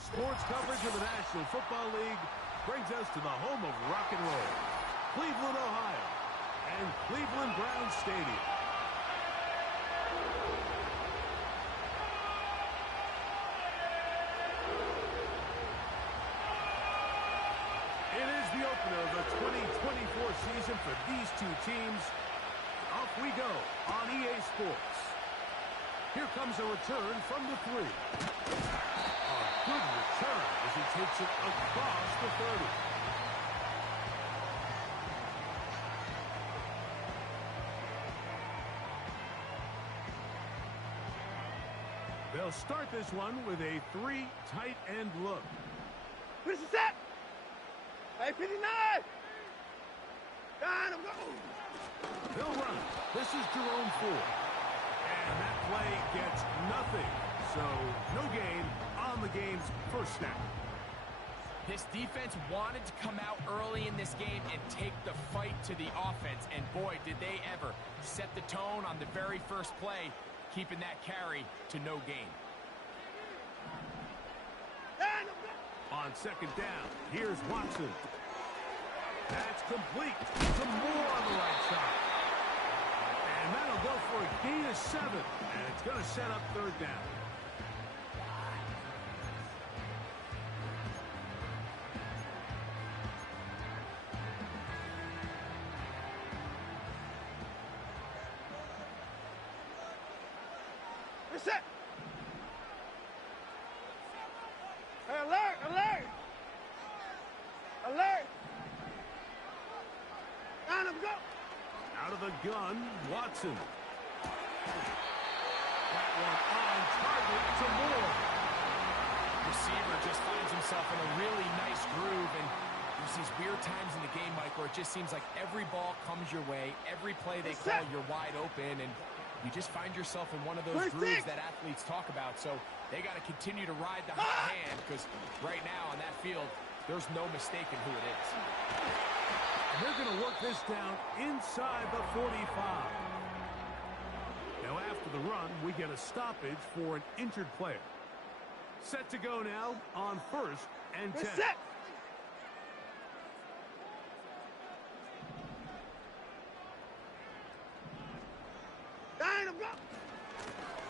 sports coverage of the National Football League brings us to the home of rock and roll, Cleveland, Ohio, and Cleveland Browns Stadium. It is the opener of the 2024 season for these two teams. Off we go on EA Sports. Here comes a return from the 3. A good return as he takes it across the 30. They'll start this one with a 3 tight end look. Finish the set! Hey, 59! Got him, go! They'll run. This is Jerome Ford. And that play gets nothing. So, no gain on the game's first snap. This defense wanted to come out early in this game and take the fight to the offense. And boy, did they ever set the tone on the very first play, keeping that carry to no gain. On second down, here's Watson. That's complete. Some more on the right side. And that'll go for a gain of 7. And it's going to set up third down. Reset! Hey, alert! Alert! Alert! Got him, go! Out of the gun, Watson. That one on target to Moore. Receiver just finds himself in a really nice groove, and there's these weird times in the game, Mike, where it just seems like every ball comes your way, every play they call, you're wide open, and you just find yourself in one of those grooves that athletes talk about. So they got to continue to ride the hot hand, because right now on that field, there's no mistaking who it is. They're going to work this down inside the 45. Now after the run, we get a stoppage for an injured player. Set to go now on 1st and 10. Reset! Got him, go!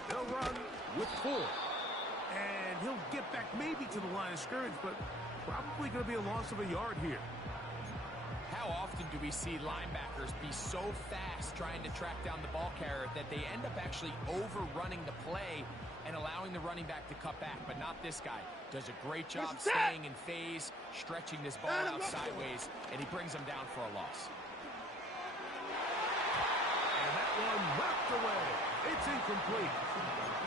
They'll run with 4. And he'll get back maybe to the line of scrimmage, but probably going to be a loss of a yard here. How often do we see linebackers be so fast trying to track down the ball carrier that they end up actually overrunning the play and allowing the running back to cut back? But not this guy. Does a great job staying in phase, stretching this ball out sideways, and he brings them down for a loss. And that one knocked away. It's incomplete.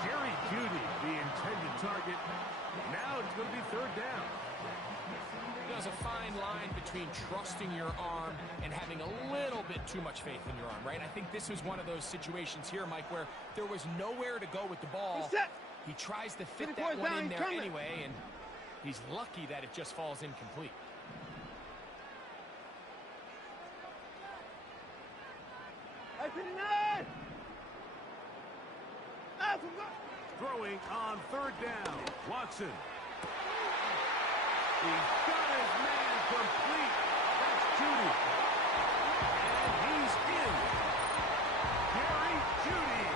Jerry Jeudy, the intended target. Now it's going to be third down. There's a fine line between trusting your arm and having a little bit too much faith in your arm, right? I think this was one of those situations here, Mike, where there was nowhere to go with the ball. He tries to fit that one in there anyway, and he's lucky that it just falls incomplete. Hey, 59! Throwing on third down, Watson. He's got his man complete. That's Jeudy. And he's in. Jerry Jeudy.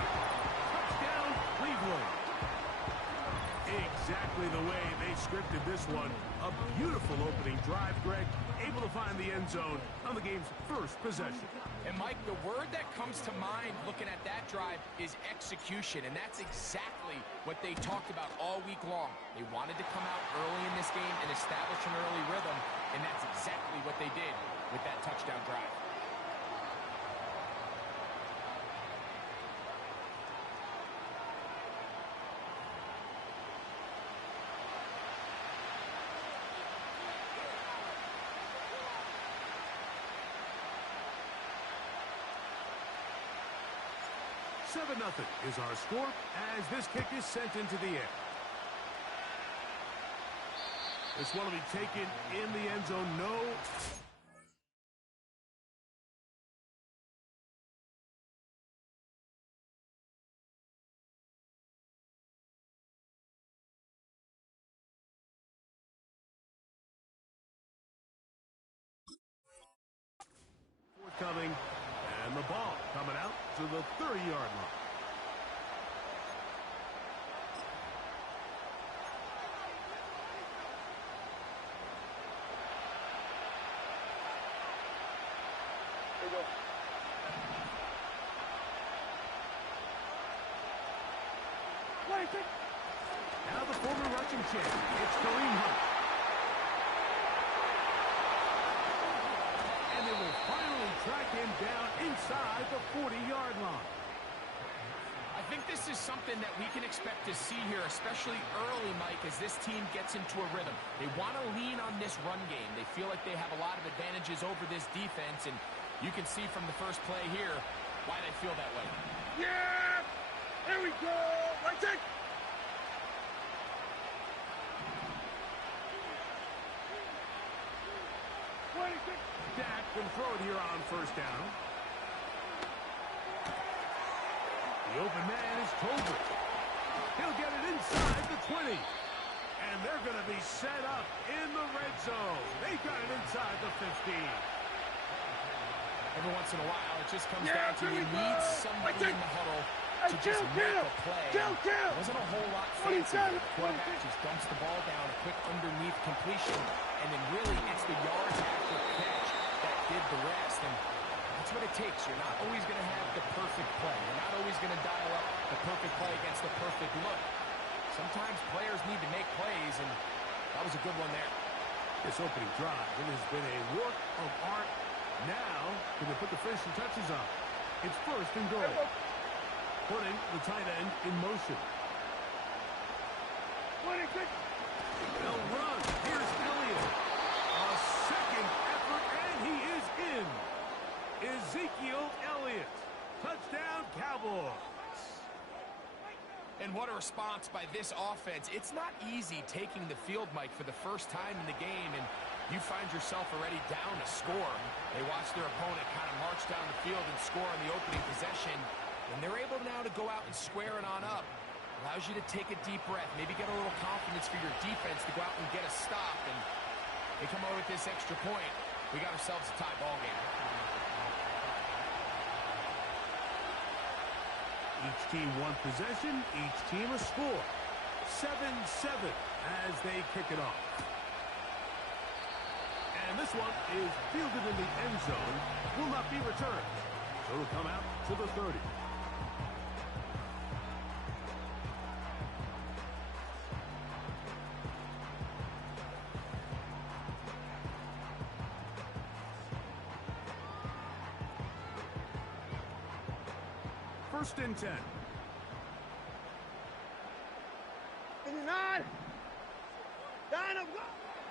Touchdown, Cleveland. Exactly the way they scripted this one. A beautiful opening drive, Greg. Able to find the end zone on the game's first possession. And, Mike, the word that comes to mind looking at that drive is execution, and that's exactly what they talked about all week long. They wanted to come out early in this game and establish an early rhythm, and that's exactly what they did with that touchdown drive. Seven 0 is our score as this kick is sent into the air. This one will be taken in the end zone. No coming. And the ball coming out to the 30-yard line. There you go. Now the former rushing champ, it's Kareem Hunt. And they will finally track him down inside the 40-yard line. I think this is something that we can expect to see here, especially early, Mike, as this team gets into a rhythm. They want to lean on this run game. They feel like they have a lot of advantages over this defense, and you can see from the first play here why they feel that way. Yeah! There we go! Right check! Dak can throw it here on first down. The open man is Tolbert. He'll get it inside the 20. And they're going to be set up in the red zone. They got it inside the 15. Every once in a while, it just comes down to you need somebody in the huddle to just make a play. There wasn't a whole lot fancy. The quarterback just dumps the ball down, a quick underneath completion, and then really it's the yards after catch that did the rest. And that's what it takes. You're not always going to have the perfect play. You're not always going to dial up the perfect play against the perfect look. Sometimes players need to make plays, and that was a good one there. This opening drive, it has been a work of art. Now, can they put the finishing touches on? It's first and goal. Putting the tight end in motion. They'll run. Here's Elliott. A second effort, and he is in. Ezekiel Elliott. Touchdown, Cowboys. And what a response by this offense. It's not easy taking the field, Mike, for the first time in the game, and you find yourself already down a score. They watch their opponent kind of march down the field and score on the opening possession, and they're able now to go out and square it on up. Allows you to take a deep breath, maybe get a little confidence for your defense to go out and get a stop, and they come away with this extra point. We got ourselves a tie ball game. Each team one possession, each team a score. 7-7 as they kick it off. And this one is fielded in the end zone, will not be returned. So it'll come out to the 30. First and 10. 59.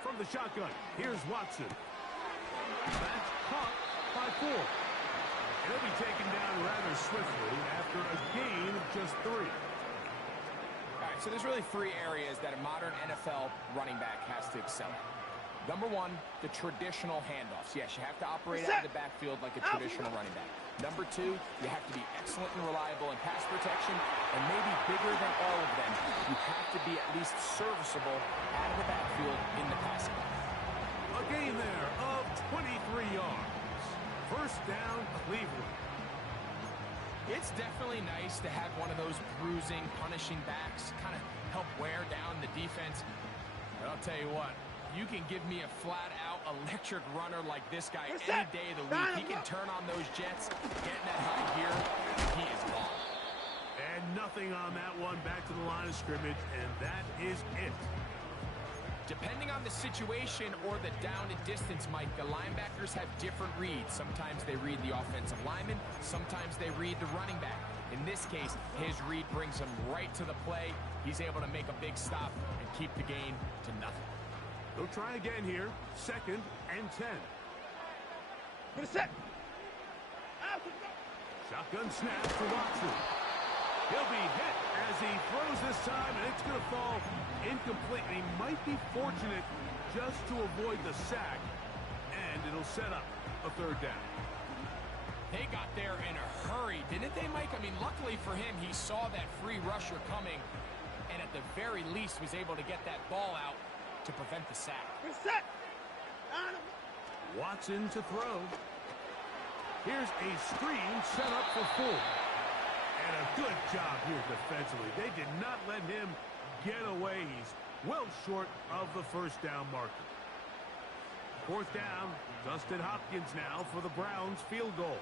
From the shotgun, here's Watson. That's caught by 4. He'll be taken down rather swiftly after a gain of just 3. All right, so there's really 3 areas that a modern NFL running back has to excel at. Number 1, the traditional handoffs. Yes, you have to operate out of the backfield like a traditional running back. Number 2, you have to be excellent and reliable in pass protection, and maybe bigger than all of them, you have to be at least serviceable out of the backfield in the passing game. A gain there of 23 yards. First down, Cleveland. It's definitely nice to have one of those bruising, punishing backs kind of help wear down the defense. But I'll tell you what, you can give me a flat-out electric runner like this guy any day of the week. He can turn on those jets, get in that high gear, he is gone. And nothing on that one, back to the line of scrimmage, and that is it. Depending on the situation or the down and distance, Mike, the linebackers have different reads. Sometimes they read the offensive lineman, sometimes they read the running back. In this case, his read brings him right to the play. He's able to make a big stop and keep the gain to nothing. They'll try again here. Second and 10. Shotgun snap to Watson. He'll be hit as he throws this time, and it's going to fall incomplete. He might be fortunate just to avoid the sack, and it'll set up a third down. They got there in a hurry, didn't they, Mike? I mean, luckily for him, he saw that free rusher coming, and at the very least was able to get that ball out to prevent the sack. Watson to throw. Here's a screen set up for 4. And a good job here defensively. They did not let him get away. He's well short of the first down marker. 4th down, Dustin Hopkins now for the Browns field goal.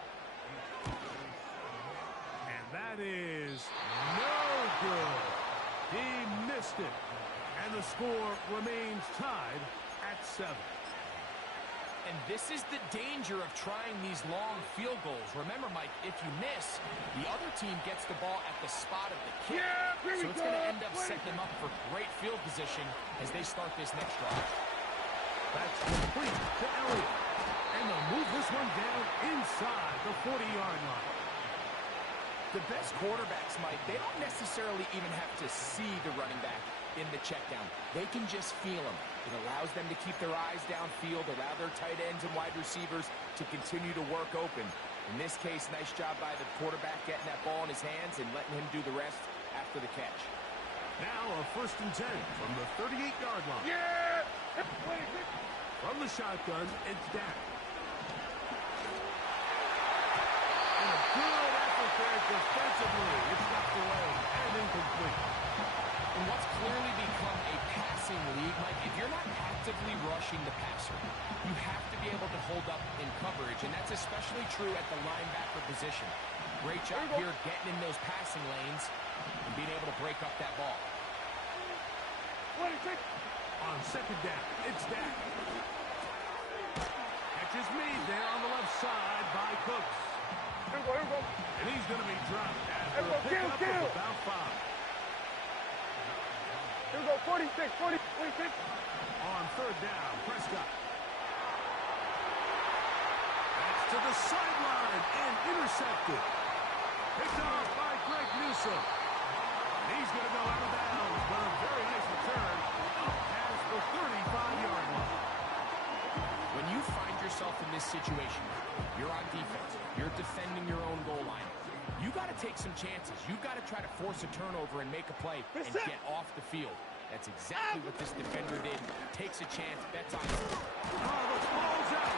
And that is no good. He missed it. And the score remains tied at 7. And this is the danger of trying these long field goals. Remember, Mike, if you miss, the other team gets the ball at the spot of the kick. So it's going to end up setting them up for great field position as they start this next drive. That's complete to Elliott. And they'll move this one down inside the 40-yard line. The best quarterbacks, Mike, they don't necessarily even have to see the running back in the check down. They can just feel him. It allows them to keep their eyes downfield, allow their tight ends and wide receivers to continue to work open. In this case, nice job by the quarterback getting that ball in his hands and letting him do the rest after the catch. Now a 1st and 10 from the 38-yard line. From the shotgun, it's Dak. And a good effort there defensively. It's knocked away and incomplete. And what's clearly become a passing league, Mike, if you're not actively rushing the passer, you have to be able to hold up in coverage, and that's especially true at the linebacker position. Great job here getting in those passing lanes and being able to break up that ball. On 2nd down, it's Dak. Catch is made there on the left side by Cooks. And he's going to be dropped after a pickup of about 5. Here we go, 46. On 3rd down, Prescott. That's to the sideline and intercepted. Picked off by Greg Newsome. And he's going to go out of bounds, but a very nice return up past the 35-yard line. When you find yourself in this situation, you're on defense, you're defending your own goal line, you got to take some chances. You got to try to force a turnover and make a play and get off the field. That's exactly what this defender did. Takes a chance, bets on it. Oh, the ball's out.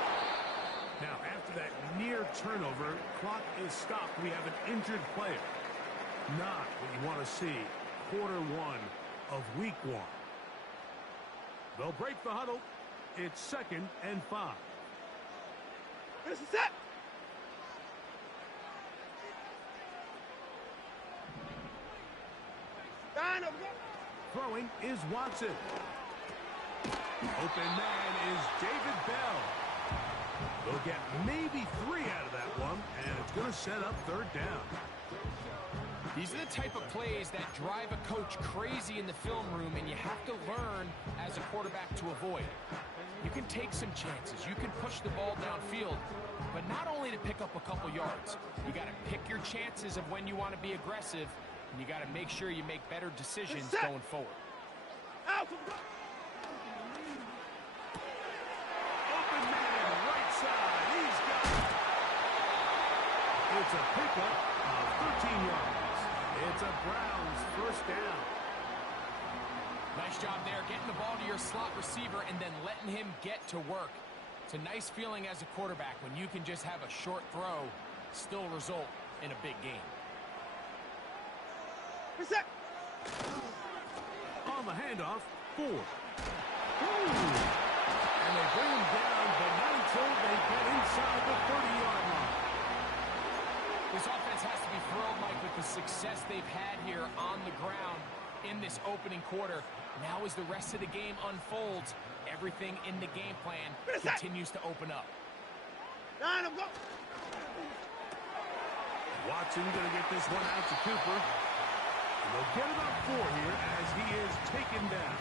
Now, after that near turnover, clock is stopped. We have an injured player. Not what you want to see quarter 1 of week 1. They'll break the huddle. It's 2nd and 5. This is it. Throwing is Watson. Open man is David Bell. They'll get maybe 3 out of that one, and it's going to set up 3rd down. These are the type of plays that drive a coach crazy in the film room, and you have to learn as a quarterback to avoid. You can take some chances. You can push the ball downfield, but not only to pick up a couple yards. You got to pick your chances of when you want to be aggressive, and you got to make sure you make better decisions going forward. Open man, right side. He's got it. It's a pickup of 13 yards. It's a Browns 1st down. Nice job there, getting the ball to your slot receiver and then letting him get to work. It's a nice feeling as a quarterback when you can just have a short throw, still result in a big game. Reset. On the handoff, Ford. And they bring him down, but not until they get inside the 30-yard line. This offense has to be thrilled, Mike, with the success they've had here on the ground in this opening quarter. Now as the rest of the game unfolds, everything in the game plan continues to open up. Watson going to get this one out to Cooper. And they'll get about 4 here as he is taken down.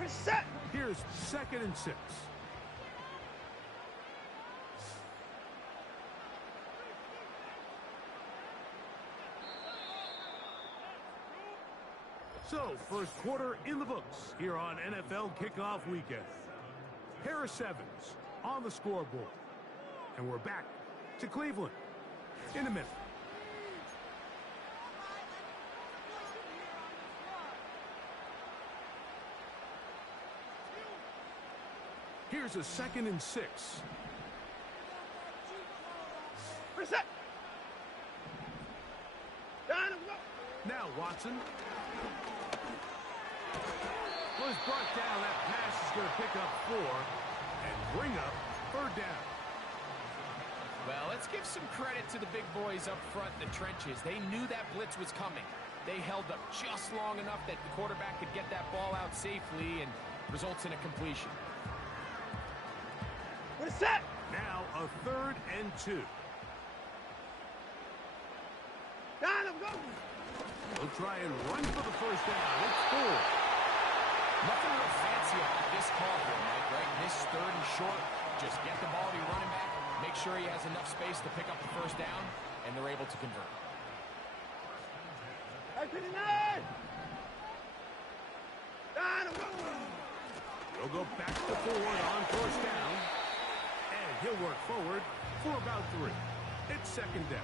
Reset. Here's 2nd and 6. So, first quarter in the books here on NFL Kickoff Weekend. Harris Evans on the scoreboard. And we're back to Cleveland in a minute. Here's a 2nd and 6. Reset. Down and go. Now Watson. Was brought down. That pass is going to pick up 4 and bring up 3rd down. Well, let's give some credit to the big boys up front in the trenches. They knew that blitz was coming. They held up just long enough that the quarterback could get that ball out safely and results in a completion. Reset. Now a 3rd and 2. Down and go. They'll try and run for the 1st down. It's 4. Nothing real fancy about this call here, Mike, right? This 3rd and short, just get the ball to your running back, make sure he has enough space to pick up the 1st down, and they're able to convert. Down and go. He'll go back to forward on 1st down. And he'll work forward for about 3. It's 2nd down.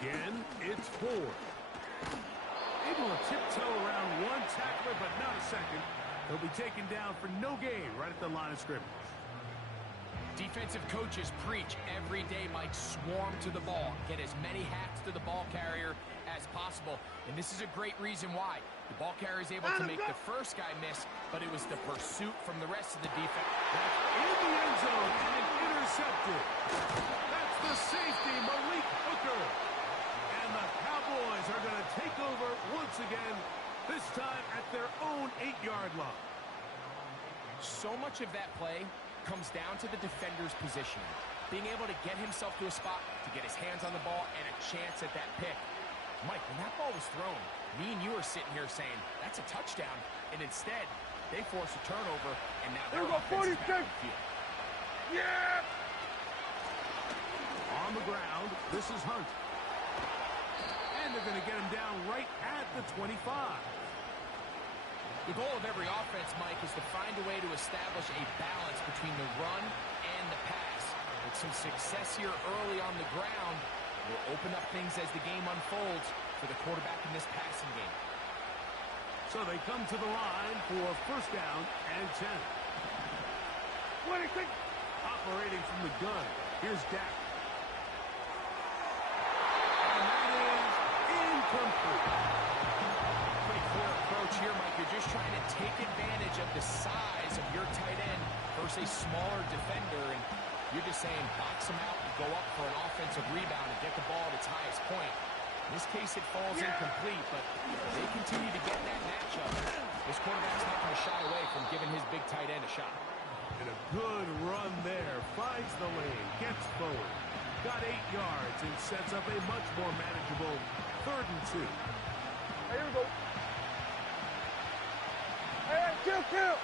Again, it's 4. Able to tiptoe around one tackler, but not a second. He'll be taken down for no gain right at the line of scrimmage. Defensive coaches preach every day, Mike, swarm to the ball. Get as many hacks to the ball carrier as possible. And this is a great reason why. The ball carrier is able to make the first guy miss, but it was the pursuit from the rest of the defense. That's in the end zone and intercepted. That's the safety, Malik Hooker. And the Cowboys are going to take over once again, this time at their own 8-yard line. So much of that play comes down to the defender's positioning. Being able to get himself to a spot, to get his hands on the ball, and a chance at that pick. Mike, when that ball was thrown, me and you are sitting here saying, that's a touchdown. And instead, they force a turnover, and now they're offense is back on the field. Yeah! On the ground, this is Hunt. And they're going to get him down right at the 25. The goal of every offense, Mike, is to find a way to establish a balance between the run and the pass. With some success here early on the ground, will open up things as the game unfolds for the quarterback in this passing game. So they come to the line for 1st down and 10. What do you think? Operating from the gun, here's Dak. And that is incomplete. Pretty clear approach here, Mike. You're just trying to take advantage of the size of your tight end versus a smaller defender, and you're just saying box him out and go up for an offensive rebound and get the ball at its highest point. In this case, it falls incomplete, but they continue to get that matchup. This quarterback's not going to shy away from giving his big tight end a shot. And a good run there. Finds the lane, gets forward. Got 8 yards and sets up a much more manageable 3rd and 2. Here we go. Hey, kill.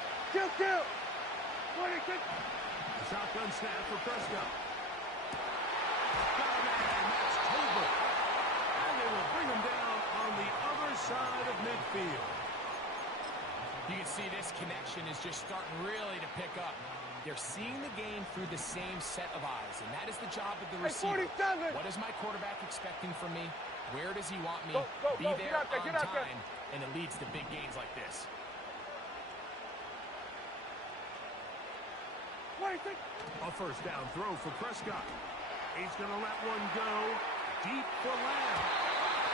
What do you think? The shotgun snap for Prescott. Got a man, that's Tolbert. And they will bring him down on the other side of midfield. You can see this connection is just starting really to pick up. They're seeing the game through the same set of eyes, and that is the job of the receiver. 47. What is my quarterback expecting from me? Where does he want me? Go, Be go, there get on out there. time, and it leads to big gains like this. What do you think? A 1st down throw for Prescott. He's going to let one go deep for Lamb.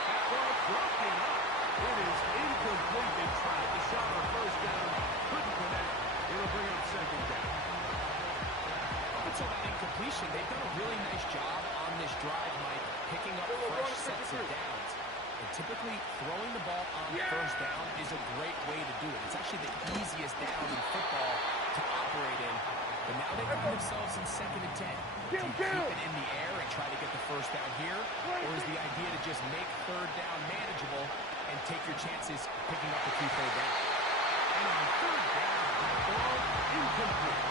That ball broken up. It is incomplete. They tried the shot on 1st down. Couldn't connect. It'll bring up 2nd down. Up until that incompletion, they've done a really nice job on this drive, Mike, picking up fresh sets of downs. And typically, throwing the ball on 1st down is a great way to do it. It's actually the easiest down in football to operate in. But now they find themselves in 2nd and 10. Do you keep it in the air and try to get the 1st down here? Or is the idea to just make 3rd down manageable and take your chances picking up the 2 3rd down? And on 3rd down, ball incomplete.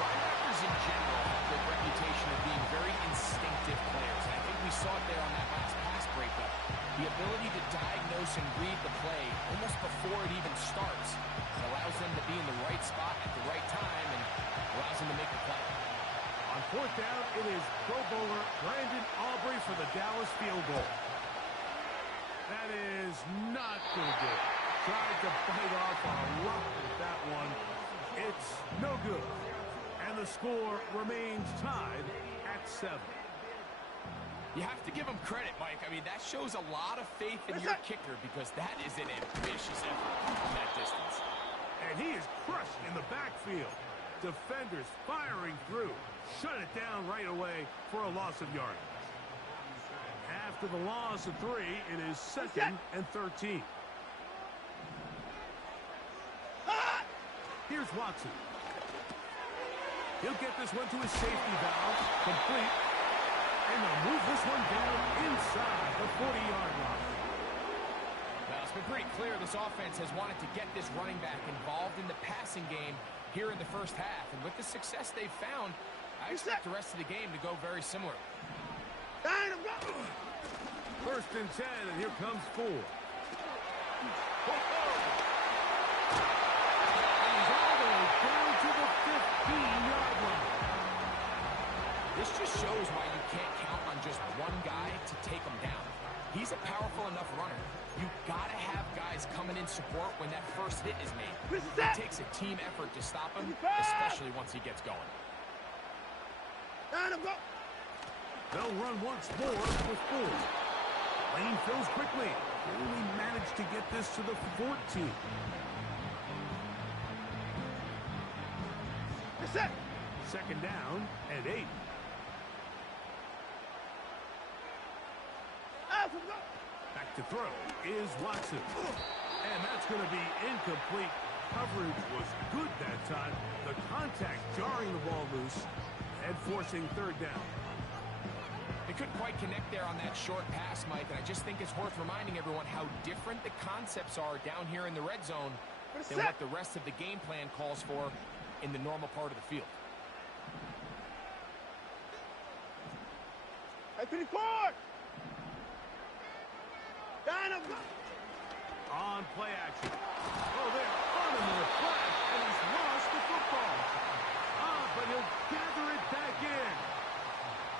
Linebackers in general have the reputation of being very instinctive players. And I think we saw it there on that last pass breakup. The ability to diagnose and read the play almost before it even starts. It allows them to be in the right spot at the right time Brandon Aubrey for the Dallas field goal. That is not going to do it. Tried to bite off a lot with that one. It's no good. And the score remains tied at 7. You have to give him credit, Mike. I mean, that shows a lot of faith in your kicker because that is an ambitious effort from that distance. And he is crushed in the backfield. Defenders firing through. Shut it down right away for a loss of yardage. After the loss of 3, it is 2nd and 13. Here's Watson. He'll get this one to his safety valve. Complete. And they'll move this one down inside the 40-yard line. Well, it's been pretty clear this offense has wanted to get this running back involved in the passing game here in the first half. And with the success they've found, I expect the rest of the game to go very similar. First and 10, and here comes 4. And he's all the way down to the 15-yard line. This just shows why you can't count on just one guy to take him down. He's a powerful enough runner. You gotta have guys coming in support when that first hit is made. It takes a team effort to stop him, especially once he gets going. They'll run once more with 4. Lane fills quickly. Only managed to get this to the 14. Second down and 8. Back to throw is Watson. And that's going to be incomplete. Coverage was good that time. The contact jarring the ball loose and forcing 3rd down. They couldn't quite connect there on that short pass, Mike, and I just think it's worth reminding everyone how different the concepts are down here in the red zone than what the rest of the game plan calls for in the normal part of the field. On play action. Oh, they're on him in a flash, and he's lost the football. But he'll gather it back in.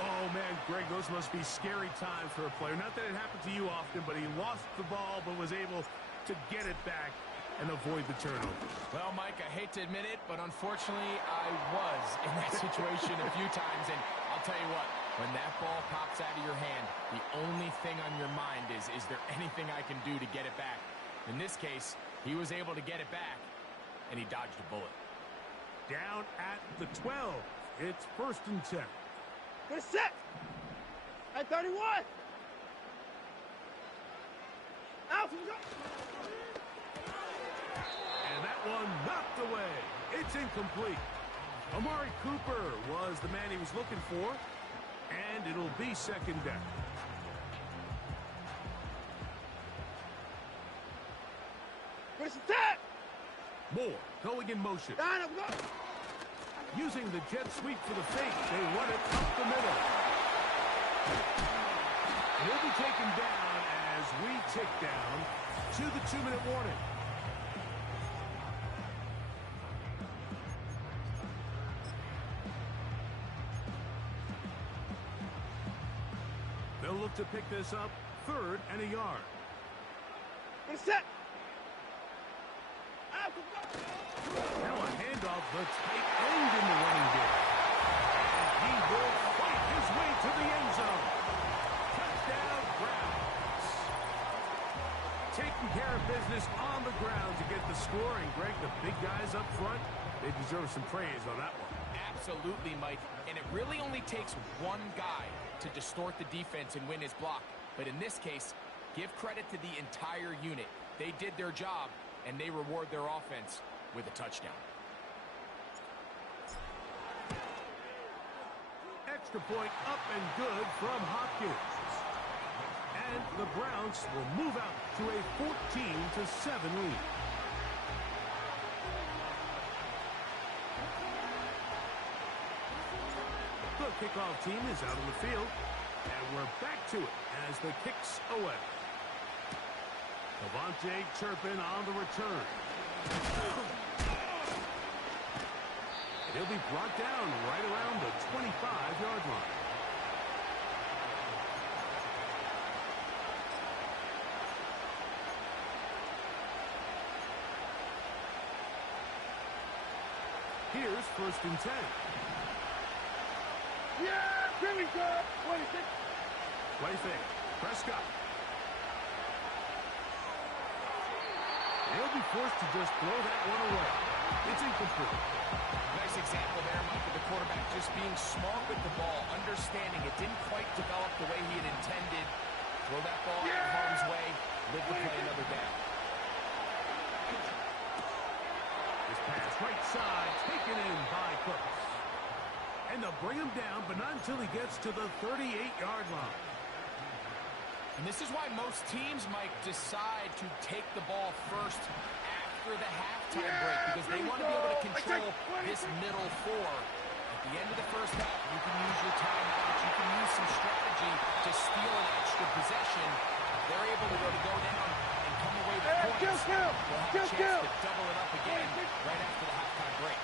Oh, man, Greg, those must be scary times for a player. Not that it happened to you often, but he lost the ball but was able to get it back and avoid the turnover. Well, Mike, I hate to admit it, but unfortunately, I was in that situation a few times, and I'll tell you what, when that ball pops out of your hand, the only thing on your mind is there anything I can do to get it back? In this case, he was able to get it back, and he dodged a bullet. Down at the 12. It's 1st and 10. At 31. And that one knocked away. It's incomplete. Amari Cooper was the man he was looking for, and it'll be 2nd down. Moore going in motion. Using the jet sweep for the fake, they run it up the middle. He'll be taken down as we tick down to the 2-minute warning. They'll look to pick this up 3rd and a yard. Now a handoff, the tight end in the running game. And he will fight his way to the end zone. Touchdown, Browns. Taking care of business on the ground to get the score. And Greg, the big guys up front, they deserve some praise on that one. Absolutely, Mike. And it really only takes one guy to distort the defense and win his block. But in this case, give credit to the entire unit. They did their job, and they reward their offense with a touchdown. Extra point up and good from Hopkins. And the Browns will move out to a 14-7 lead. The kickoff team is out on the field, and we're back to it as the kick's away. Devontae Turpin on the return. He'll be brought down right around the 25-yard line. just 1st and 10. Yeah, here we go. 26. Play fake. Prescott. He'll be forced to just throw that one away. It's incomplete. Nice example there, Mike, of the quarterback just being smart with the ball, understanding it didn't quite develop the way he had intended. Throw that ball out of harm's way, live to play another down. This pass right side, taken in by Cooks. And they'll bring him down, but not until he gets to the 38-yard line. And this is why most teams, Mike, decide to take the ball first after the halftime break, because they want to be able to control this middle four. At the end of the first half, you can use your timeouts, you can use some strategy to steal an extra possession. They're able to go down and come away with points. They'll have a chance to double it up again right after the halftime break.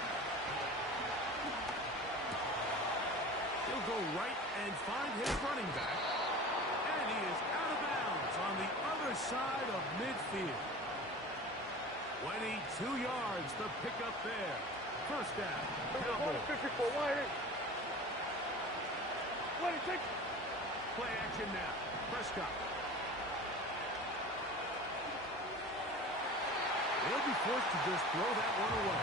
He'll go right and find his running back. And he is out of bounds on the other side of midfield. 22 yards to pick up there. First down. Cowboys. 26. Play action now. Prescott. He'll be forced to just throw that one away.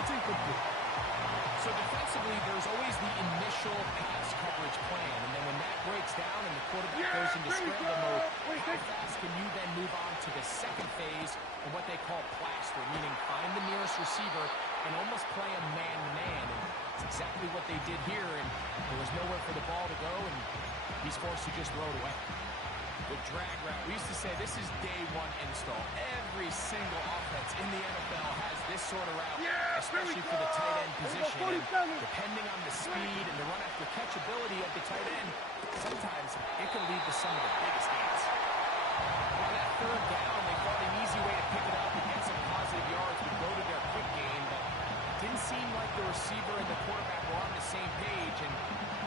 It's incomplete. So defensively, there's always the initial pass coverage plan, and then when that breaks down and the quarterback goes into scramble mode, how fast can you then move on to the second phase of what they call plaster, meaning find the nearest receiver and almost play a man-to-man, and it's exactly what they did here, and there was nowhere for the ball to go, and he's forced to just throw it away. The drag route. We used to say this is day one install. Every single offense in the NFL has this sort of route, especially for the tight end position. And depending on the speed and the run after catch ability of the tight end, sometimes it can lead to some of the biggest gains. On that third down, they thought an easy way to pick it up and get some positive yards would go to their quick game, but it didn't seem like the receiver and the quarterback were on the same page, and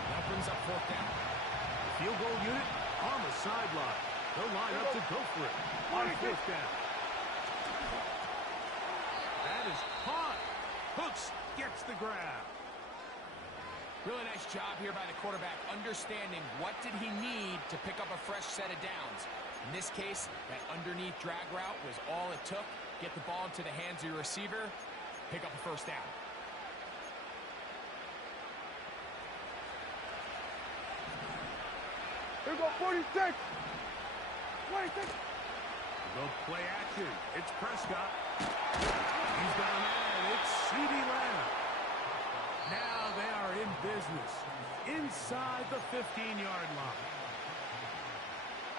that brings up 4th down. The field goal unit on the sideline. They'll line up to go for it on 4th down. That is caught. Hooks gets the grab. Really nice job here by the quarterback, understanding what did he need to pick up a fresh set of downs. In this case, that underneath drag route was all it took. Get the ball into the hands of your receiver, pick up a 1st down. Here we go, 46. 26. The play action. It's Prescott. He's got a man. It's CeeDee Lamb. Now they are in business inside the 15-yard line.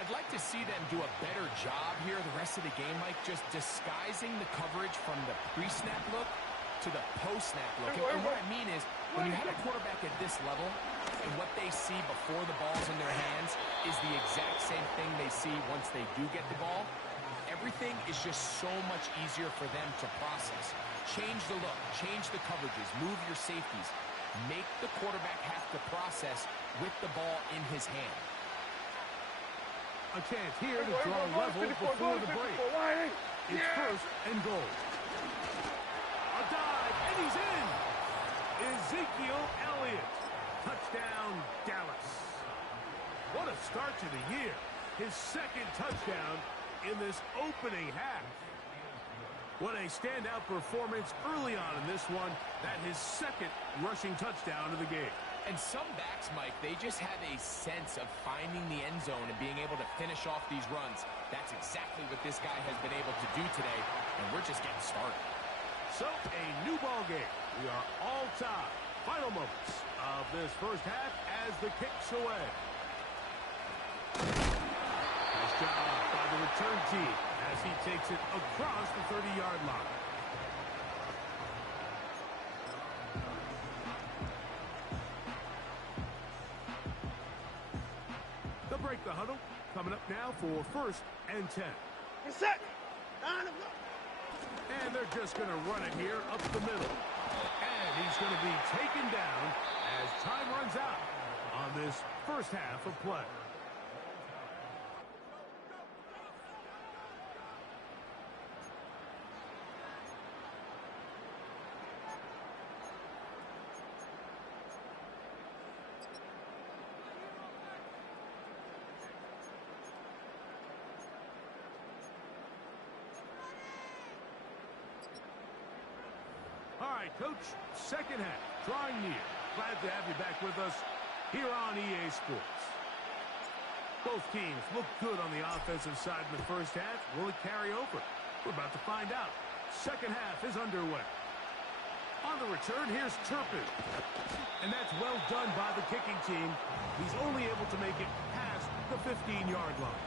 I'd like to see them do a better job here the rest of the game, Mike, just disguising the coverage from the pre-snap look to the post-snap look. And what I mean is, when you have a quarterback at this level, and what they see before the ball's in their hands is the exact same thing they see once they do get the ball, everything is just so much easier for them to process. Change the look, change the coverages, move your safeties. Make the quarterback have to process with the ball in his hand. A chance here to draw level before the break. It's 1st and goal. A dive, and he's in. Ezekiel Elliott. Touchdown, Dallas. What a start to the year. His 2nd touchdown in this opening half. What a standout performance early on in this one. That his 2nd rushing touchdown of the game. And some backs, Mike, they just have a sense of finding the end zone and being able to finish off these runs. That's exactly what this guy has been able to do today, and we're just getting started. So, a new ball game. We are all tied. Final moments of this first half as the kick's away. Nice job by the return team as he takes it across the 30-yard line. They'll break the huddle. Coming up now for 1st and 10. You're set. Down and go. And they're just going to run it here up the middle. And he's going to be taken down as time runs out on this first half of play. right, Coach, second half, drawing near. Glad to have you back with us here on EA Sports. Both teams look good on the offensive side in the first half. Will it carry over? We're about to find out. Second half is underway. On the return, here's Turpin. And that's well done by the kicking team. He's only able to make it past the 15-yard line.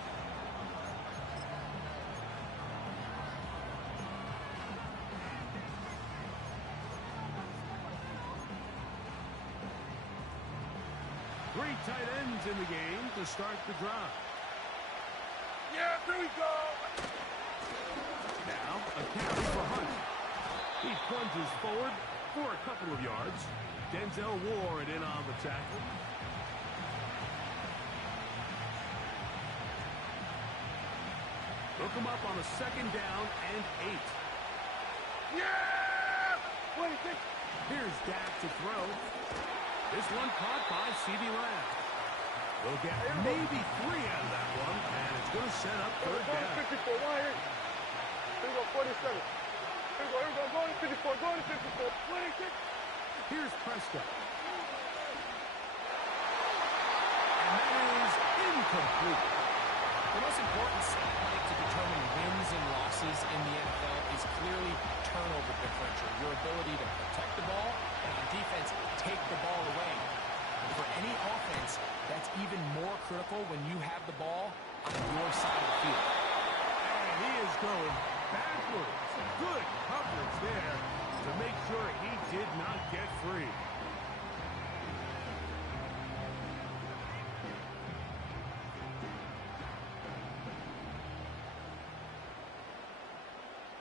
Three tight ends in the game to start the drive. Yeah, here we go. Now, a carry for Hunt. He plunges forward for a couple of yards. Denzel Ward in on the tackle. Look him up on a second down and 8. Yeah! 26. Here's Dak to throw. This one caught by CeeDee Lamb. We'll get maybe 3 out of that one, and it's going to set up third down. 54, right here. Here we go, 47. Here we go, going to 54, going to 54. 26. Here's Prescott. And that is incomplete. The most important stat, Mike, to determine wins and losses in the NFL is clearly turnover differential, your ability to protect the ball, and on defense, take the ball away. And for any offense, that's even more critical when you have the ball on your side of the field. And he is going backwards. Good coverage there to make sure he did not get free.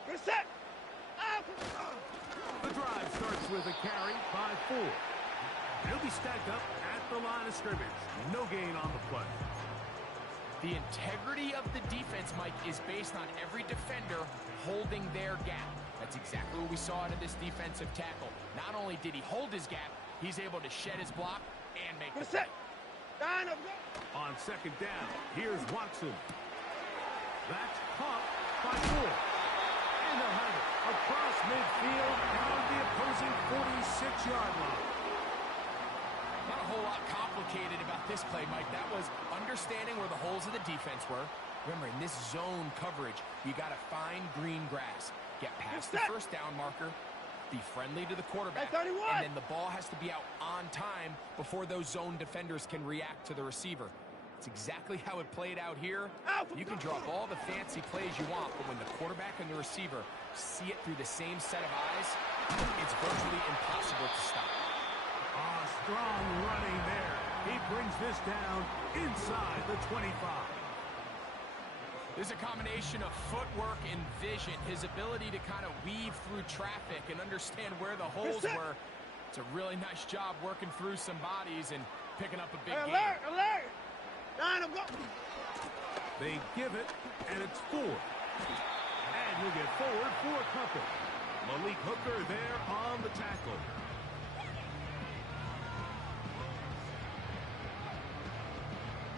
You're set. The drive starts with a carry by 4. He'll be stacked up at the line of scrimmage. No gain on the play. The integrity of the defense, Mike, is based on every defender holding their gap. That's exactly what we saw out of this defensive tackle. Not only did he hold his gap, he's able to shed his block and make You're the set. play. Line up. On second down, here's Watson. That's caught by 4. And they'll have it across midfield on the opposing 46-yard line. Not a whole lot complicated about this play, Mike. That was understanding where the holes of the defense were. Remember, in this zone coverage, you got to find green grass. Get past the first down marker, be friendly to the quarterback, and then the ball has to be out on time before those zone defenders can react to the receiver. It's exactly how it played out here. You can draw up all the fancy plays you want, but when the quarterback and the receiver see it through the same set of eyes, it's virtually impossible to stop. Strong running there. He brings this down inside the 25. There's a combination of footwork and vision, his ability to kind of weave through traffic and understand where the holes were. It's a really nice job working through some bodies and picking up a big gain. Alert! Line up, go. They give it, and it's 4. And he'll get forward for a couple. Malik Hooker there on the tackle.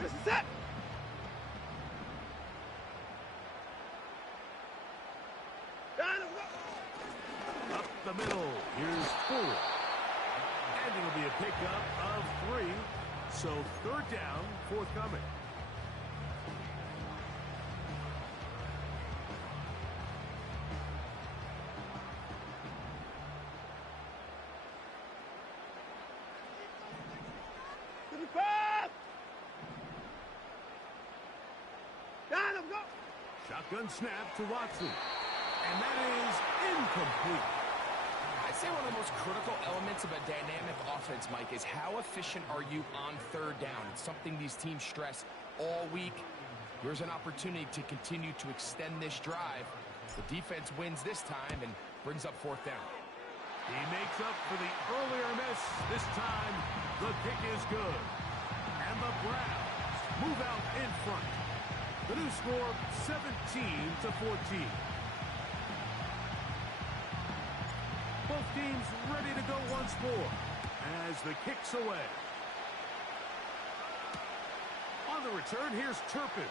This is it. Line up, go. Up the middle, here's 4. And it'll be a pickup of 3. So third down, forthcoming. To the pass. Line up, go. Shotgun snap to Watson. And that is incomplete. I'd say one of the most critical elements of a dynamic offense, Mike, is how efficient are you on third down? It's something these teams stress all week. Here's an opportunity to continue to extend this drive. The defense wins this time and brings up fourth down. He makes up for the earlier miss. This time, the kick is good. And the Browns move out in front. The new score, 17-14. Both teams ready to go once more as the kick's away. On the return, here's Turpin.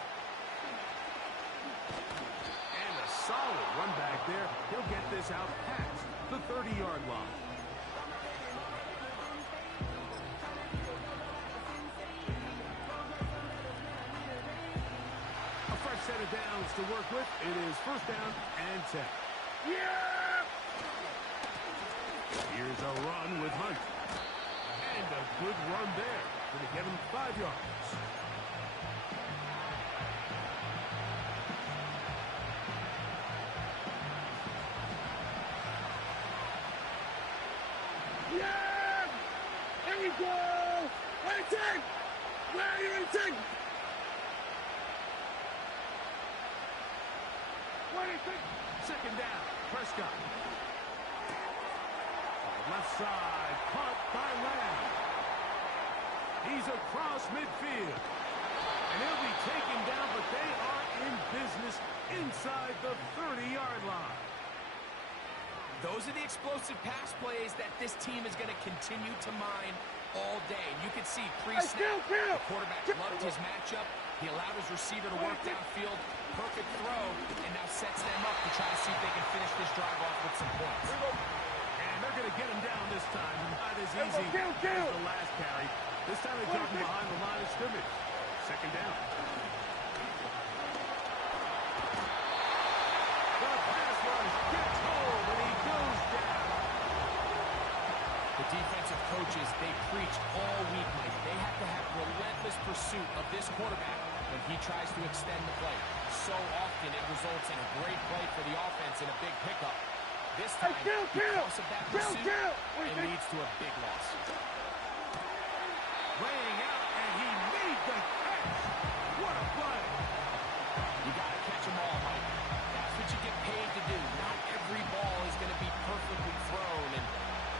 And a solid run back there. He'll get this out past the the 30-yard line. A fresh set of downs to work with. It is first down and 10. Yeah! Here's a run with Hunt. And a good run there. Going to give him 5 yards. Yeah! There you go! Waiting! Where are you waiting? Waiting! Second down. Prescott. Left side. Caught by Lamb. He's across midfield. And he'll be taken down, but they are in business inside the 30-yard line. Those are the explosive pass plays that this team is going to continue to mine all day. And you can see pre-snap, the quarterback loved his matchup. He allowed his receiver to work downfield. Perfect throw, and now sets them up to try to see if they can finish this drive off with some points. And they're going to get him down this time. Not as easy as the last carry. This time they drop him behind the line of scrimmage. Second down. The pass rush gets home, and he goes down. The defensive coaches, they preached all week, Mike. They have to have relentless pursuit of this quarterback when he tries to extend the play. So often it results in a great play for the offense and a big pickup. This time, because of that pursuit, it leads to a big loss. Laying out, and he made the catch. What a play. You got to catch them all, Mike. That's what you get paid to do. Not every ball is going to be perfectly thrown, and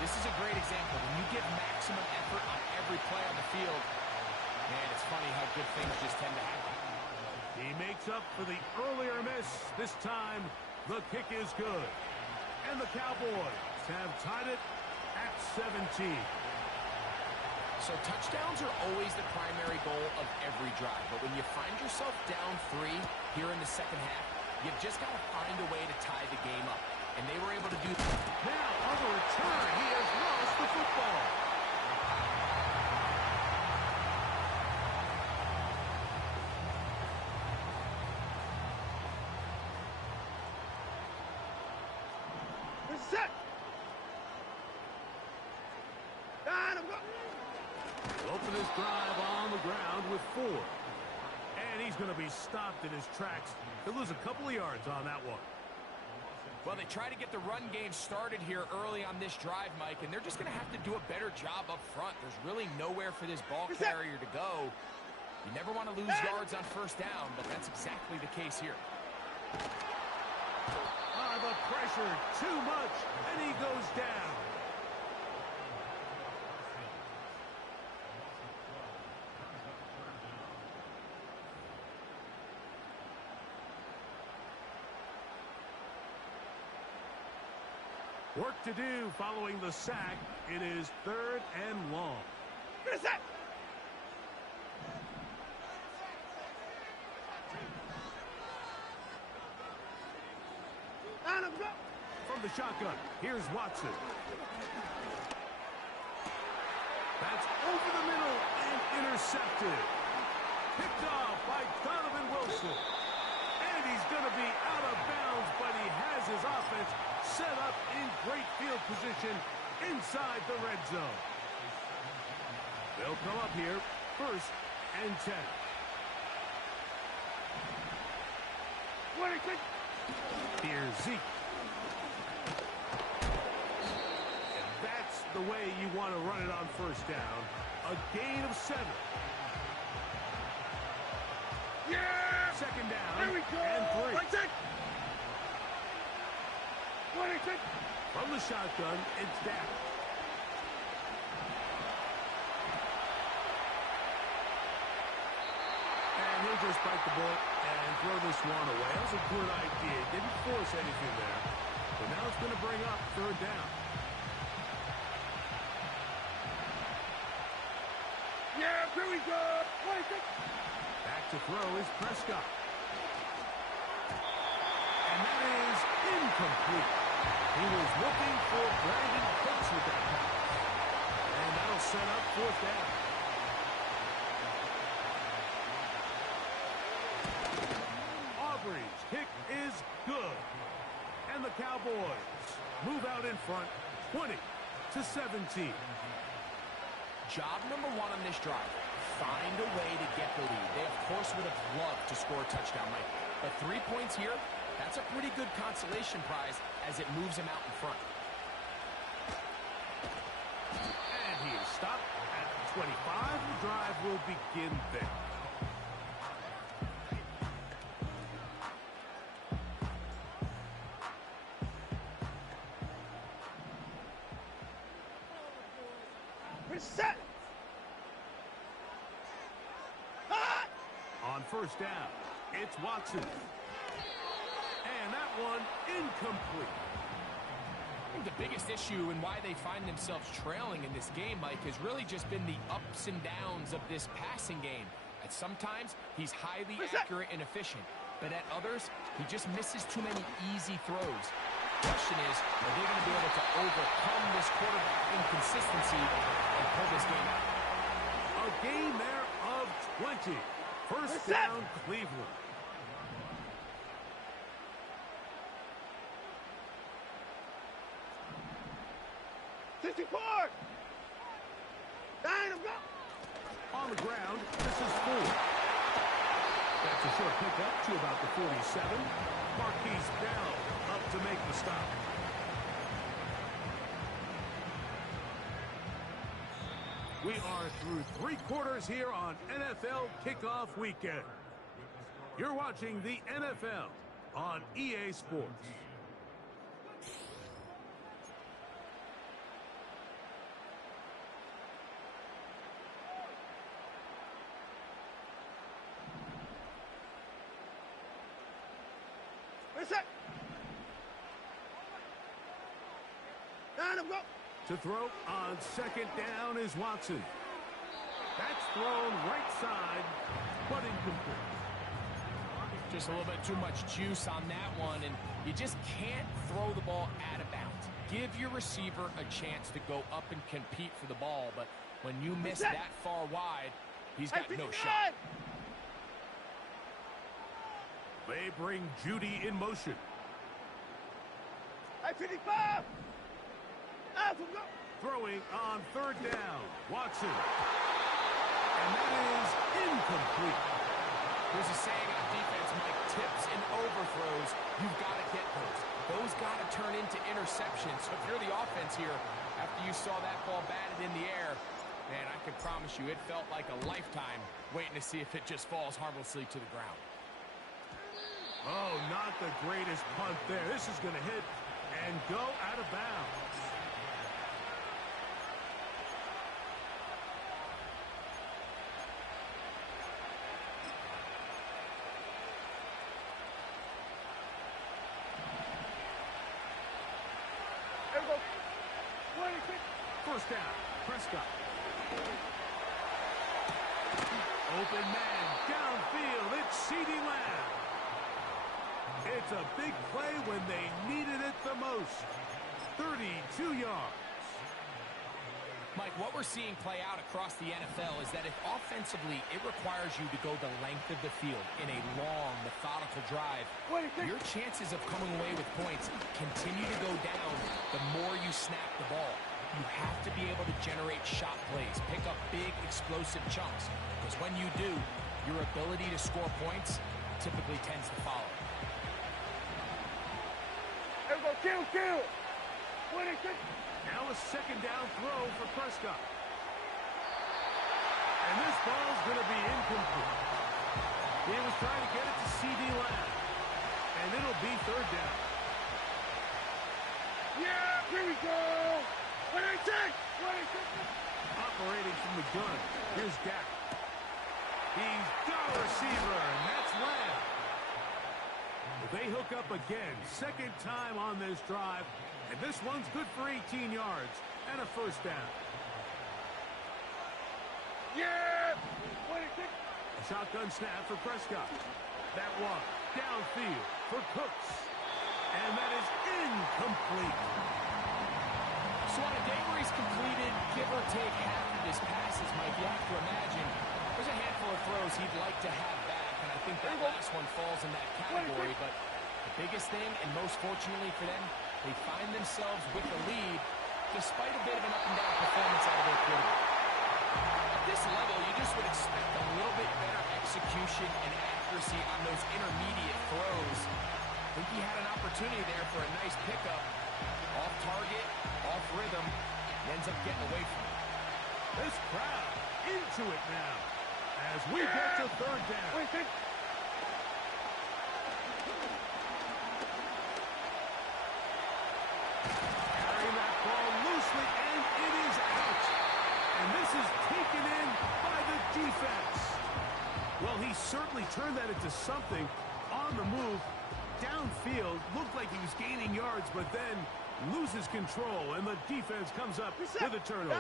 this is a great example. When you give maximum effort on every play on the field, man, it's funny how good things just tend to happen. He makes up for the earlier miss. This time, the kick is good. And the Cowboys have tied it at 17. So touchdowns are always the primary goal of every drive. But when you find yourself down 3 here in the second half, you've just got to find a way to tie the game up. And they were able to do that. Now, on the return, he has lost the football. Set! And I'm going. He'll open his drive on the ground with 4. And he's going to be stopped in his tracks. He'll lose a couple of yards on that one. Well, they try to get the run game started here early on this drive, Mike, and they're just going to have to do a better job up front. There's really nowhere for this ball carrier to go. You never want to lose yards on first down, but that's exactly the case here. The pressure, too much, and he goes down. Work to do following the sack. It is 3rd and long. Set! And I'm going. From the shotgun, here's Watson. That's over the middle and intercepted. Picked off by Donovan Wilson. And he's going to be out of bounds, but he has his offense set up in great field position inside the red zone. They'll come up here, 1st and 10. What do you think? Here's Zeke. And that's the way you want to run it on first down. A gain of 7. Yeah! Second down. There we go! And 3. Right side. What do you think? From the shotgun, it's down. And he'll just bite the bullet and throw this one away. That was a good idea. Didn't force anything there. But now it's going to bring up 3rd down. Yeah, here we go. What do you think? Back to throw is Prescott. And that is incomplete. He was looking for Brandon Cooks with that pass. And that'll set up fourth down. Aubrey's kick is good. And the Cowboys move out in front, 20-17. Job number one on this drive, find a way to get the lead. They, of course, would have loved to score a touchdown, Mike. But 3 points here, that's a pretty good consolation prize as it moves him out in front. And he is stopped at 25. The drive will begin there. Reset. On first down, it's Watson. And that one incomplete. I think the biggest issue and why they find themselves trailing in this game, Mike, has really just been the ups and downs of this passing game. At sometimes, he's highly accurate and efficient, but at others, he just misses too many easy throws. The question is, are they going to be able to overcome this quarterback inconsistency and pull this game out? A gain there of 20. First down, Cleveland. On the ground, this is 4. That's a short pickup to about the 47. Marquise Bell up to make the stop. We are through 3 quarters here on NFL Kickoff Weekend. You're watching the NFL on EA Sports. Reset. To throw on second down is Watson. That's thrown right side, but incomplete. Just a little bit too much juice on that one, and you just can't throw the ball out of bounds. Give your receiver a chance to go up and compete for the ball, but when you miss that far wide, he's got no shot. They bring Judy in motion. Throwing on third down, Watson. And that is incomplete. There's a saying on defense, Mike, tips and overthrows, you've got to get those. Those got to turn into interceptions. So if you're the offense here, after you saw that ball batted in the air, man, I can promise you it felt like a lifetime waiting to see if it just falls harmlessly to the ground. Oh, not the greatest punt there. This is going to hit and go out of bounds. First down, Prescott. Open man, downfield, it's CeeDee Lamb. It's a big play when they needed it the most. 32 yards. Mike, what we're seeing play out across the NFL is that if offensively it requires you to go the length of the field in a long, methodical drive, your chances of coming away with points continue to go down the more you snap the ball. You have to be able to generate shot plays, pick up big, explosive chunks, because when you do, your ability to score points typically tends to follow. Kill. Now a second down throw for Prescott. And this ball's going to be incomplete. He was trying to get it to CeeDee Lamb. And it'll be third down. Yeah, here we go. 26. Operating from the gun. Here's Dak. He's got a receiver, and that's Lamb. They hook up again. Second time on this drive. And this one's good for 18 yards and a first down. Yeah! A shotgun snap for Prescott. That one downfield for Cooks. And that is incomplete. So on a day where he's completed, give or take half of his passes, Mike, you have to imagine there's a handful of throws he'd like to have back, and I think that last one falls in that category. But the biggest thing, and most fortunately for them, they find themselves with the lead despite a bit of an up-and-down performance out of their quarterback. At this level, you just would expect a little bit better execution and accuracy on those intermediate throws. I think he had an opportunity there for a nice pickup. Off target, off rhythm, and ends up getting away from it. This crowd into it now as we get to third down. Carrying that ball loosely, and it is out. And this is taken in by the defense. Well, he certainly turned that into something on the move. Downfield, looked like he was gaining yards, but then loses control, and the defense comes up with a turnover.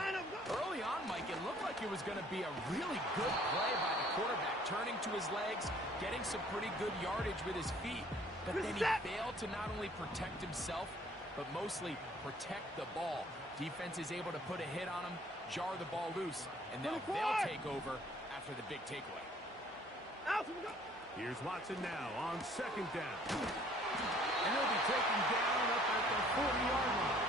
Early on, Mike, it looked like it was going to be a really good play by the quarterback, turning to his legs, getting some pretty good yardage with his feet, but then he failed to not only protect himself, but mostly protect the ball. Defense is able to put a hit on him, jar the ball loose, and they'll take over after the big takeaway. Here's Watson now on second down. And he'll be taken down up at the 40-yard line.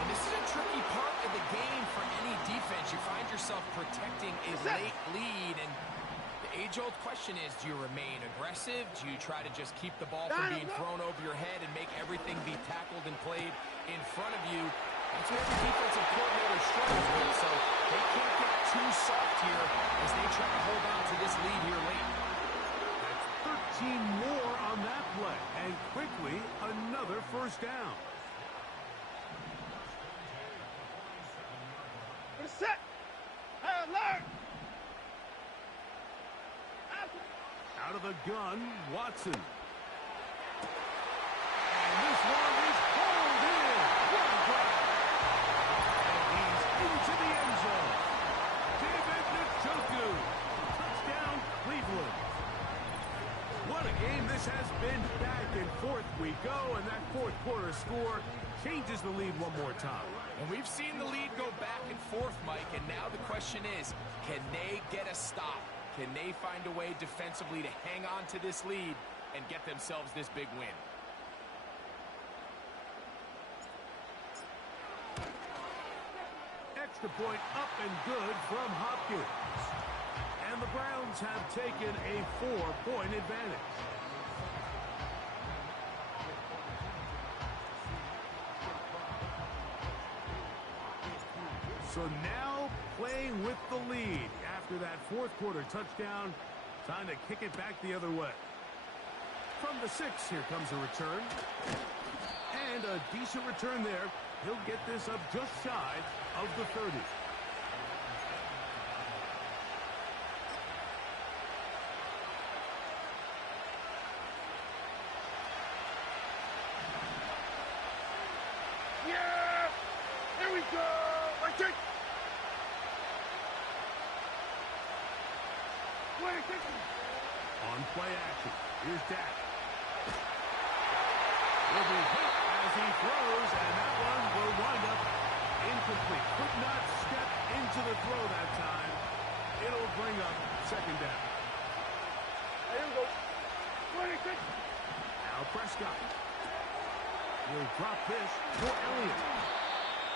And this is a tricky part of the game for any defense. You find yourself protecting a late lead, and the age-old question is, do you remain aggressive? Do you try to just keep the ball from being thrown over your head and make everything be tackled and played in front of you? That's what every defensive coordinator struggles with, so they can't get too soft here as they try to hold on to this lead here late. 13 more on that play, and quickly another first down. Set. Alert. Out of the gun, Watson. And this one is pulled in. What a grab. And he's into the end zone. David Njoku. Touchdown, Cleveland. What a game this has been. Back and forth we go, and that fourth quarter score changes the lead one more time. And we've seen the lead go back and forth, Mike, and now the question is, can they get a stop? Can they find a way defensively to hang on to this lead and get themselves this big win? Extra point up and good from Hopkins. And the Browns have taken a 4-point advantage. So now playing with the lead after that fourth quarter touchdown. Time to kick it back the other way. From the 6, here comes a return. And a decent return there. He'll get this up just shy of the 30. Yeah! Here we go! On play action, here's Dak. Will be hit as he throws, and that one will wind up incomplete. Could not step into the throw that time. It'll bring up second down. Here we go. Now Prescott. He'll drop this for Elliott.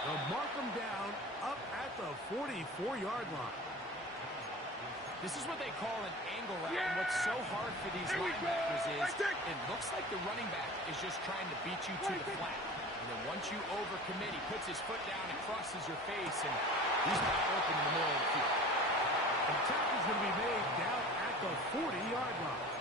They'll mark him down up at the 44-yard line. This is what they call an angle route, and what's so hard for these linebackers is it looks like the running back is just trying to beat you to the flat. And then once you overcommit, he puts his foot down and crosses your face, and he's back open in the middle of the field. The tackle's going to be made down at the 40-yard line.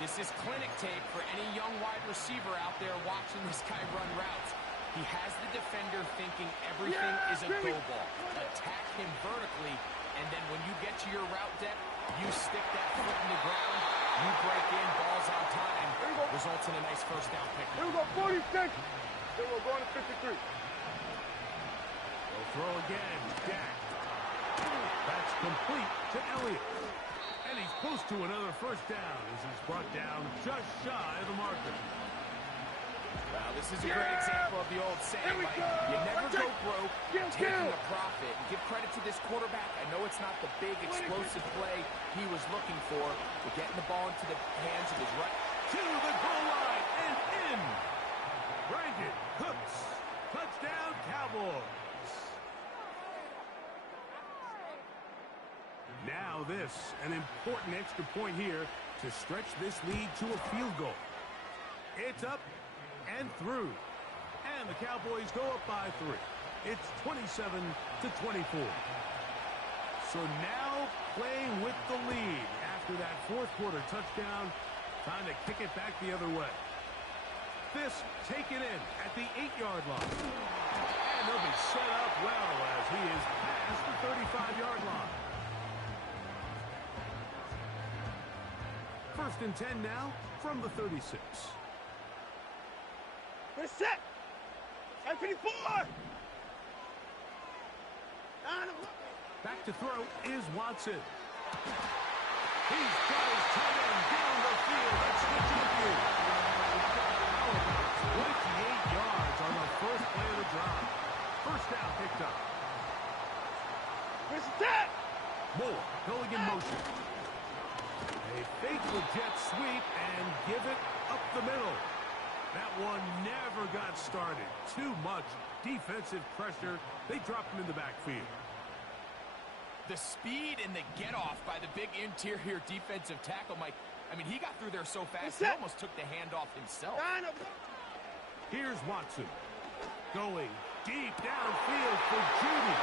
This is clinic tape for any young wide receiver out there watching this guy run routes. He has the defender thinking everything is a go ball. Attack him vertically, and then when you get to your route depth, you stick that foot in the ground, you break in, balls on time, results in a nice first down pick. Here we go, 46. Then we're going to 53. They'll throw again, Dak. That's complete to Elliott. And he's close to another first down as he's brought down just shy of the marker. Well, this is a great example of the old saying, Mike. You never go broke taking a profit. And give credit to this quarterback. I know it's not the big, explosive play he was looking for, but getting the ball into the hands of his right. To the goal line and in. Brandon Cooks. Touchdown, Cowboys. Now this, an important extra point here to stretch this lead to a field goal. It's up and through. And the Cowboys go up by 3. It's 27-24. So now playing with the lead after that fourth quarter touchdown. Time to kick it back the other way. This taken in at the 8-yard line. And they'll be set up well as he is past the 35-yard line. First and 10 now from the 36. We're set. 10-54. Back to throw is Watson. He's got his tight end down the field. That's the champion. How about 28 yards on the first play of the drive? First down picked up. Where's the tap? Moore going in motion. A faithful jet sweep and give it up the middle. That one never got started. Too much defensive pressure. They dropped him in the backfield. The speed and the get-off by the big interior defensive tackle, Mike. I mean, he got through there so fast, he almost took the handoff himself. Here's Watson. Going deep downfield for Judy.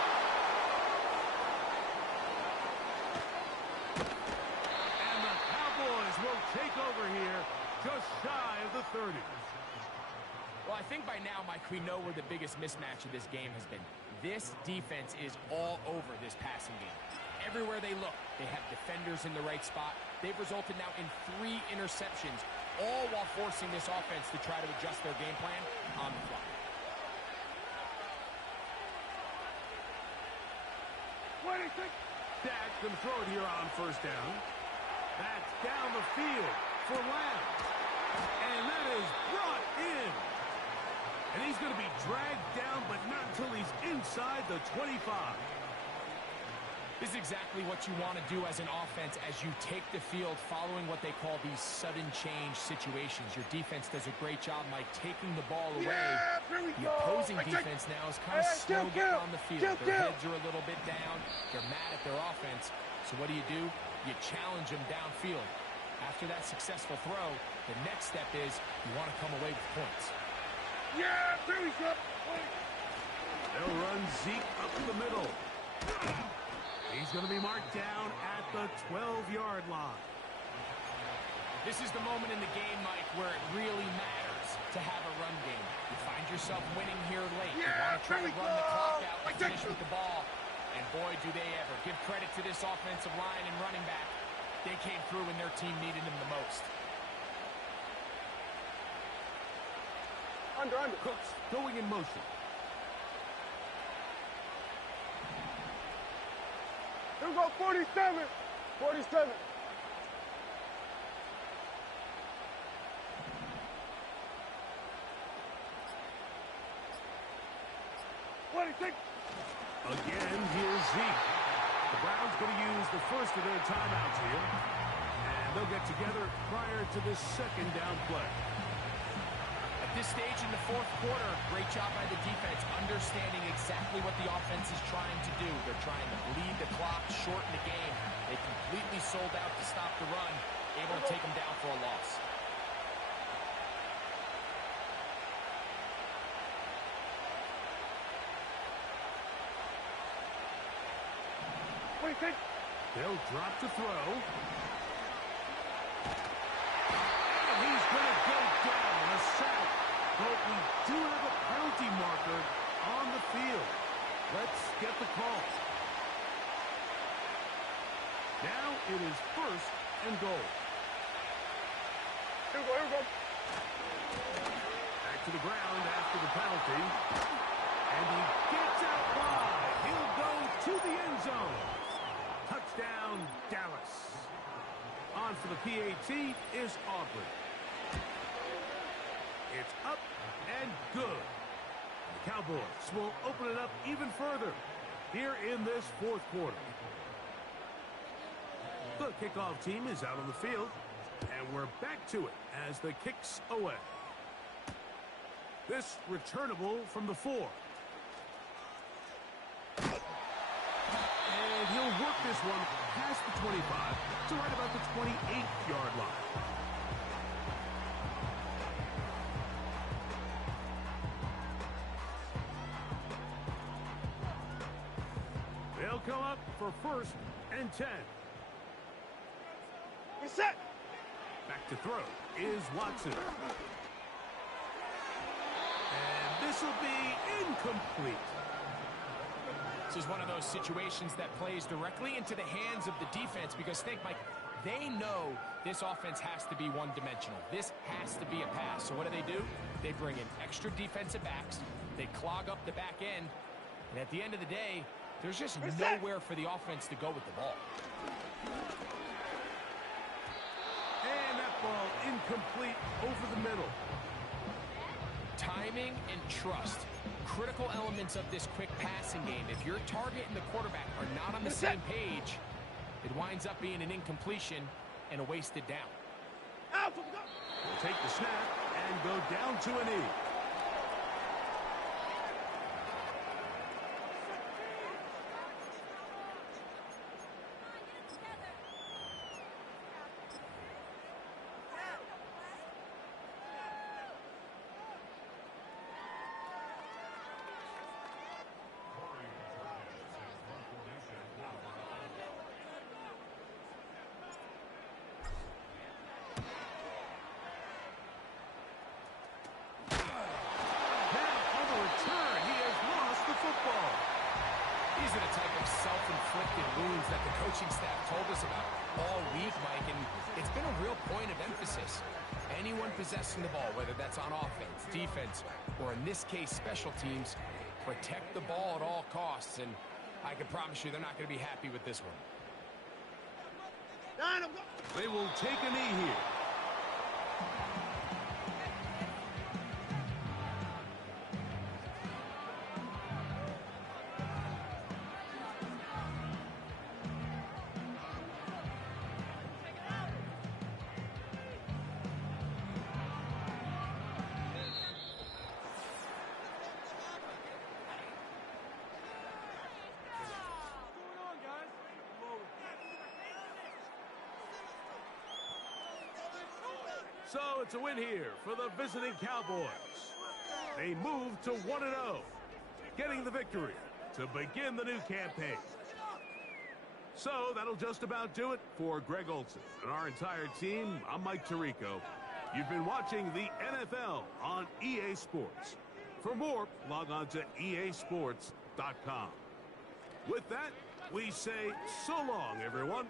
And the Cowboys will take over here just shy of the 30. Well, I think by now, Mike, we know where the biggest mismatch of this game has been. This defense is all over this passing game. Everywhere they look, they have defenders in the right spot. They've resulted now in 3 interceptions, all while forcing this offense to try to adjust their game plan on the fly. Dak's going to throw it here on first down. That's down the field for Lamb. And that is brought in. And he's going to be dragged down, but not until he's inside the 25. This is exactly what you want to do as an offense as you take the field following what they call these sudden change situations. Your defense does a great job, Mike, taking the ball away. The opposing defense now is kind of slow getting on the field. Their heads are a little bit down. They're mad at their offense. So what do? You challenge them downfield. After that successful throw, the next step is you want to come away with points. They'll run Zeke up the middle. He's going to be marked down at the 12-yard line. This is the moment in the game, Mike, where it really matters to have a run game. You find yourself winning here late. You want to try to run the clock out and finish with the ball. And boy, do they ever. Give credit to this offensive line and running back. They came through when their team needed them the most. Under. Cooks going in motion. Here we go, 47. 47. Again, here's Zeke. The Browns going to use the first of their timeouts here. And they'll get together prior to this second down play. At this stage in the fourth quarter, great job by the defense, understanding exactly what the offense is trying to do. They're trying to bleed the clock, shorten the game. They completely sold out to stop the run, able to take them down for a loss. They'll drop to throw. And he's going to go down, a sack. But we do have a penalty marker on the field. Let's get the call. Now it is first and goal. Here we go. Back to the ground after the penalty. And he gets out wide. He'll go to the end zone. Touchdown, Dallas. On for the PAT is Aubrey. It's up and good. The Cowboys will open it up even further here in this fourth quarter. The kickoff team is out on the field, and we're back to it as the kick's away. This returnable from the 4. And he'll work this one past the 25 to right about the 28-yard line. They'll come up for 1st and 10. Reset. Back to throw is Watson. And this will be incomplete. This is one of those situations that plays directly into the hands of the defense because think, Mike, they know this offense has to be one-dimensional. This has to be a pass. So what do? They bring in extra defensive backs. They clog up the back end. And at the end of the day, there's just nowhere for the offense to go with the ball. And that ball incomplete over the middle. Timing and trust, critical elements of this quick passing game. If your target and the quarterback are not on the same page, it winds up being an incompletion and a wasted down. We'll take the snap and go down to a knee. These are the type of self-inflicted wounds that the coaching staff told us about all week, Mike, and it's been a real point of emphasis. Anyone possessing the ball, whether that's on offense, defense, or in this case, special teams, protect the ball at all costs, and I can promise you they're not going to be happy with this one. They will take a knee here. So it's a win here for the visiting Cowboys. They move to 1-0, getting the victory to begin the new campaign. So that'll just about do it for Greg Olson and our entire team. I'm Mike Tirico. You've been watching the NFL on EA Sports. For more, log on to easports.com. With that, we say so long, everyone.